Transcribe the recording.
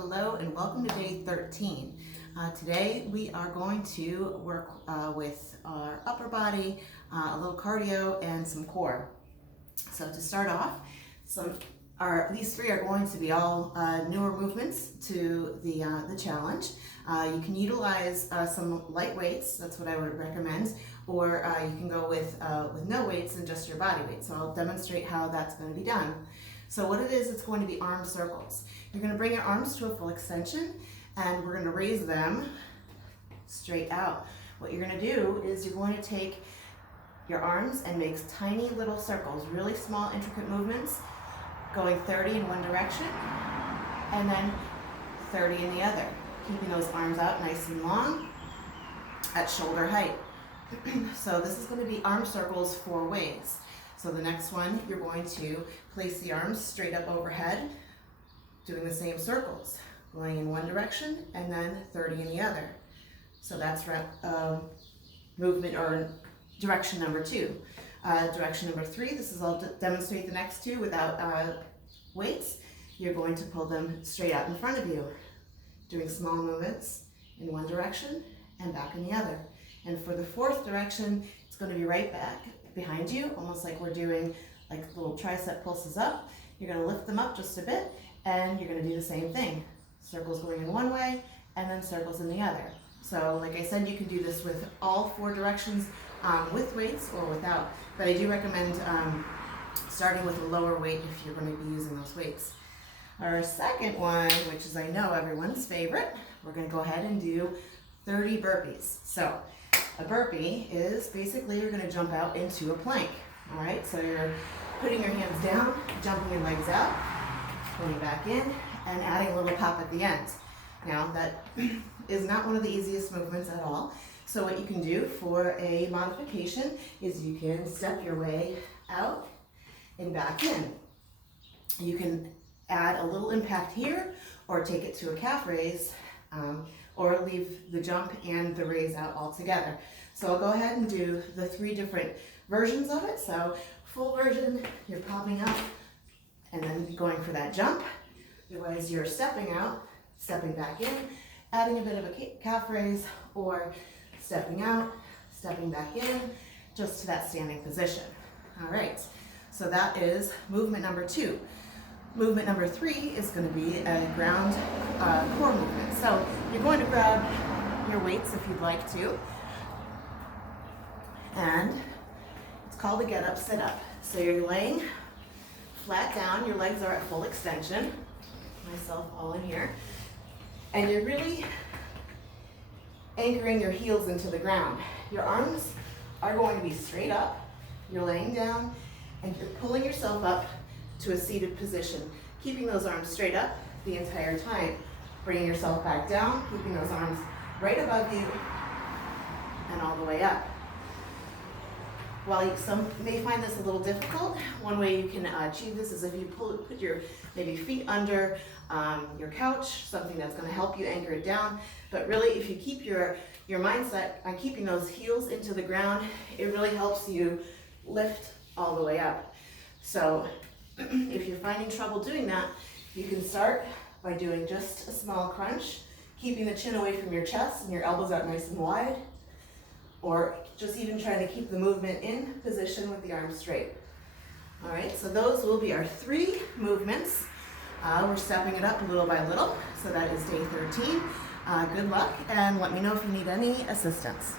Hello and welcome to day 13. Today we are going to work with our upper body, a little cardio, and some core. So to start off, these three are going to be all newer movements to the challenge. You can utilize some light weights, that's what I would recommend, or you can go with no weights and just your body weight. So I'll demonstrate how that's going to be done. So what it is, it's going to be arm circles. You're going to bring your arms to a full extension and we're going to raise them straight out. What you're going to do is you're going to take your arms and make tiny little circles, really small intricate movements, going 30 in one direction and then 30 in the other. Keeping those arms out nice and long at shoulder height. So this is going to be arm circles 4 ways. So the next one, you're going to place the arms straight up overhead, doing the same circles, going in one direction and then 30 in the other. So that's movement or direction number 2. Direction number 3, this is I'll demonstrate the next 2 without weights. You're going to pull them straight out in front of you, doing small movements in one direction and back in the other. And for the 4th direction, it's going to be right back behind you, almost like we're doing like little tricep pulses up. You're going to lift them up just a bit and you're going to do the same thing. Circles going in one way and then circles in the other. So like I said, you can do this with all 4 directions with weights or without, but I do recommend starting with a lower weight if you're going to be using those weights. Our second one, which is I know everyone's favorite, we're going to go ahead and do 30 burpees. So a burpee is basically you're going to jump out into a plank. All right, so you're putting your hands down, jumping your legs out, pulling back in, and adding a little pop at the end. Now that is not one of the easiest movements at all. So what you can do for a modification is you can step your way out and back in. You can add a little impact here or take it to a calf raise, or leave the jump and the raise out altogether. So I'll go ahead and do the 3 different versions of it. So full version, you're popping up and then going for that jump. Otherwise you're stepping out, stepping back in, adding a bit of a calf raise, or stepping out, stepping back in, just to that standing position. All right, so that is movement number 2. Movement number 3 is going to be a ground core movement. So you're going to grab your weights if you'd like to. And it's called a get up, sit up. So you're laying flat down, your legs are at full extension. Myself all in here. And you're really anchoring your heels into the ground. Your arms are going to be straight up. You're laying down and you're pulling yourself up to a seated position, keeping those arms straight up the entire time, bringing yourself back down, keeping those arms right above you and all the way up. While some may find this a little difficult, one way you can achieve this is if you put your maybe feet under your couch, something that's going to help you anchor it down. But really, if you keep your mindset on keeping those heels into the ground, it really helps you lift all the way up. So if you're finding trouble doing that, you can start by doing just a small crunch, keeping the chin away from your chest and your elbows out nice and wide, or just even trying to keep the movement in position with the arms straight. All right, so those will be our 3 movements. We're stepping it up little by little, so that is day 13. Good luck, and let me know if you need any assistance.